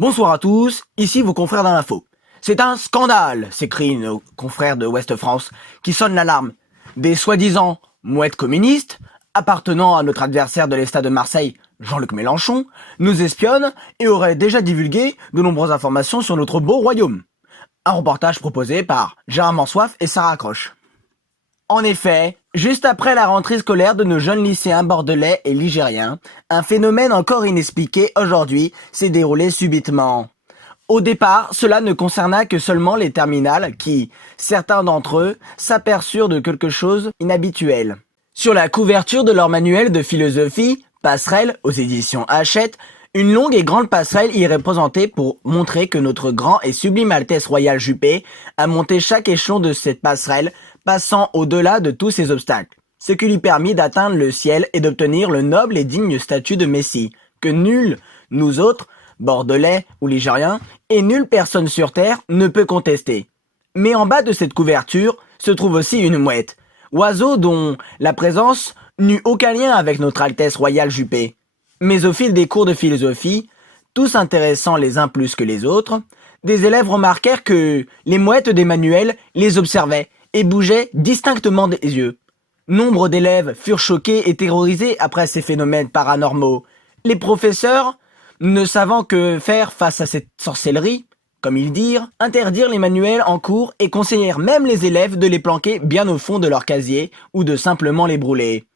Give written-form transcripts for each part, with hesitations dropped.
Bonsoir à tous, ici vos confrères dans l'info. C'est un scandale, s'écrient nos confrères de Ouest France, qui sonnent l'alarme. Des soi-disant mouettes communistes, appartenant à notre adversaire de l'État de Marseille, Jean-Luc Mélenchon, nous espionnent et auraient déjà divulgué de nombreuses informations sur notre beau royaume. Un reportage proposé par Gérard Mansoif et Sarah Croche. En effet, juste après la rentrée scolaire de nos jeunes lycéens bordelais et ligériens, un phénomène encore inexpliqué aujourd'hui s'est déroulé subitement. Au départ, cela ne concerna que seulement les terminales qui, certains d'entre eux, s'aperçurent de quelque chose d'inhabituel. Sur la couverture de leur manuel de philosophie, Passerelle, aux éditions Hachette, une longue et grande passerelle y est représentée pour montrer que notre grand et sublime Altesse Royale Juppé a monté chaque échelon de cette passerelle, passant au-delà de tous ces obstacles, ce qui lui permit d'atteindre le ciel et d'obtenir le noble et digne statut de Messie, que nul, nous autres, Bordelais ou Ligériens, et nulle personne sur terre ne peut contester. Mais en bas de cette couverture se trouve aussi une mouette, oiseau dont la présence n'eut aucun lien avec notre Altesse Royale Juppé. Mais au fil des cours de philosophie, tous intéressant les uns plus que les autres, des élèves remarquèrent que les mouettes des manuels les observaient et bougeaient distinctement des yeux. Nombre d'élèves furent choqués et terrorisés après ces phénomènes paranormaux. Les professeurs, ne savant que faire face à cette sorcellerie, comme ils dirent, interdirent les manuels en cours et conseillèrent même les élèves de les planquer bien au fond de leur casier ou de simplement les brûler.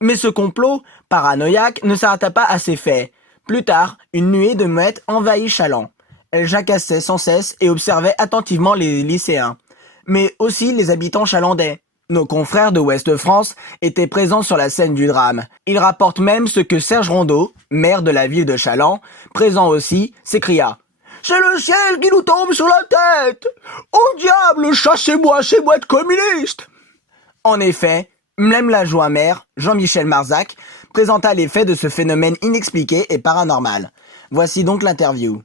Mais ce complot paranoïaque ne s'arrêta pas à ces faits. Plus tard, une nuée de mouettes envahit Challans. Elles jacassaient sans cesse et observaient attentivement les lycéens, mais aussi les habitants chalandais. Nos confrères de Ouest France étaient présents sur la scène du drame. Ils rapportent même ce que Serge Rondeau, maire de la ville de Challans, présent aussi, s'écria. « C'est le ciel qui nous tombe sur la tête! Au diable, chassez-moi ces mouettes communistes !» En effet, même l'adjoint maire, Jean-Michel Marzac, présenta les faits de ce phénomène inexpliqué et paranormal. Voici donc l'interview.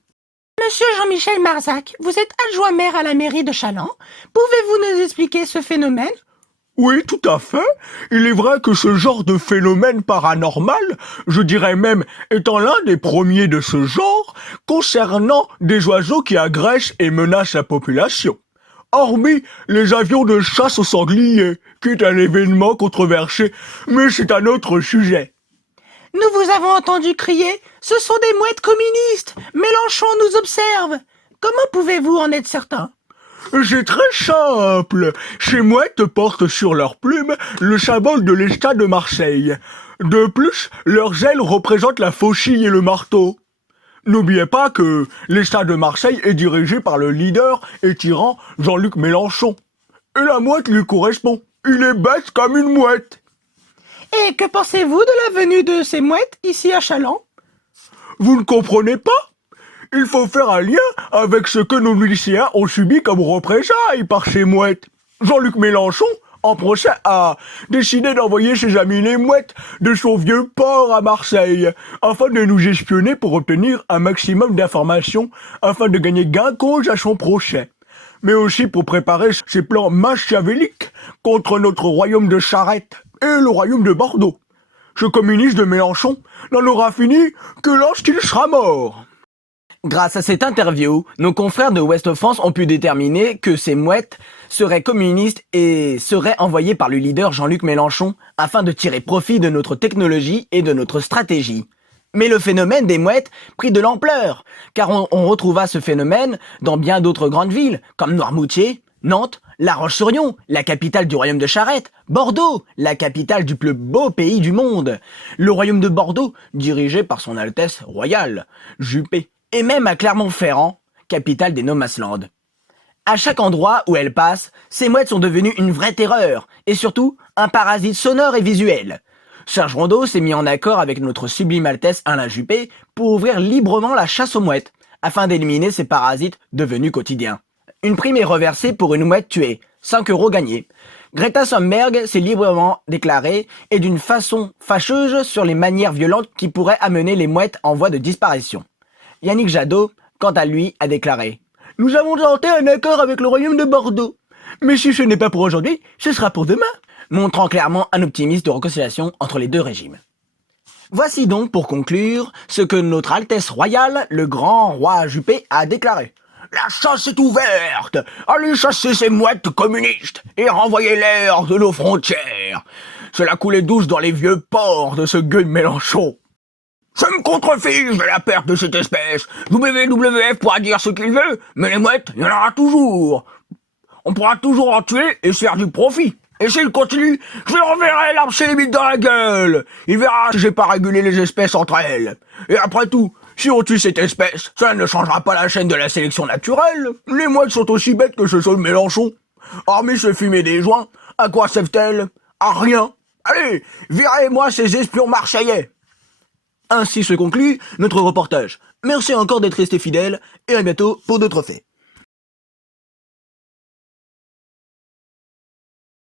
Monsieur Jean-Michel Marzac, vous êtes adjoint maire à la mairie de Challans. Pouvez-vous nous expliquer ce phénomène ? Oui, tout à fait. Il est vrai que ce genre de phénomène paranormal, je dirais même étant l'un des premiers de ce genre, concernant des oiseaux qui agressent et menacent la population. Hormis les avions de chasse aux sangliers, qui est un événement controversé, mais c'est un autre sujet. Nous vous avons entendu crier « Ce sont des mouettes communistes ! Mélenchon nous observe !» Comment pouvez-vous en être certain ? C'est très simple. Ces mouettes portent sur leurs plumes le symbole de l'État de Marseille. De plus, leurs ailes représentent la faucille et le marteau. N'oubliez pas que l'État de Marseille est dirigé par le leader et tyran Jean-Luc Mélenchon. Et la mouette lui correspond. Il est bête comme une mouette. Et que pensez-vous de la venue de ces mouettes ici à Challans ? Vous ne comprenez pas ? Il faut faire un lien avec ce que nos lycéens ont subi comme représailles par ces mouettes. Jean-Luc Mélenchon, en procès, a décidé d'envoyer ses amis les mouettes de son vieux port à Marseille, afin de nous espionner pour obtenir un maximum d'informations, afin de gagner gain de cause à son procès. Mais aussi pour préparer ses plans machiavéliques contre notre royaume de Charette et le royaume de Bordeaux. Ce communiste de Mélenchon n'en aura fini que lorsqu'il sera mort. Grâce à cette interview, nos confrères de Ouest France ont pu déterminer que ces mouettes seraient communistes et seraient envoyées par le leader Jean-Luc Mélenchon afin de tirer profit de notre technologie et de notre stratégie. Mais le phénomène des mouettes prit de l'ampleur, car on retrouva ce phénomène dans bien d'autres grandes villes, comme Noirmoutier, Nantes, La Roche-sur-Yon, la capitale du royaume de Charette, Bordeaux, la capitale du plus beau pays du monde, le royaume de Bordeaux, dirigé par son Altesse Royale, Juppé, et même à Clermont-Ferrand, capitale des Nomasland. À chaque endroit où elles passent, ces mouettes sont devenues une vraie terreur, et surtout un parasite sonore et visuel. Serge Rondeau s'est mis en accord avec notre sublime Altesse Alain Juppé pour ouvrir librement la chasse aux mouettes, afin d'éliminer ces parasites devenus quotidiens. Une prime est reversée pour une mouette tuée, 5 € gagnés. Greta Thunberg s'est librement déclarée et d'une façon fâcheuse sur les manières violentes qui pourraient amener les mouettes en voie de disparition. Yannick Jadot, quant à lui, a déclaré « Nous avons tenté un accord avec le royaume de Bordeaux. Mais si ce n'est pas pour aujourd'hui, ce sera pour demain », montrant clairement un optimisme de réconciliation entre les deux régimes. Voici donc pour conclure ce que notre Altesse Royale, le grand roi Juppé, a déclaré. La chasse est ouverte. Allez chasser ces mouettes communistes et renvoyez-les hors de nos frontières. Cela coulait douce dans les vieux ports de ce gueux de Mélenchon. Je me contrefiche de la perte de cette espèce. WWF pourra dire ce qu'il veut, mais les mouettes, il y en aura toujours. On pourra toujours en tuer et se faire du profit. Et s'il continue, je lui renverrai l'arbre chez les bites dans la gueule. Il verra si j'ai pas régulé les espèces entre elles. Et après tout, si on tue cette espèce, ça ne changera pas la chaîne de la sélection naturelle. Les mouettes sont aussi bêtes que ce seul Mélenchon. Hormis se fumer des joints, à quoi servent-elles? À rien. Allez, virez-moi ces espions marseillais. Ainsi se conclut notre reportage. Merci encore d'être resté fidèle et à bientôt pour d'autres faits.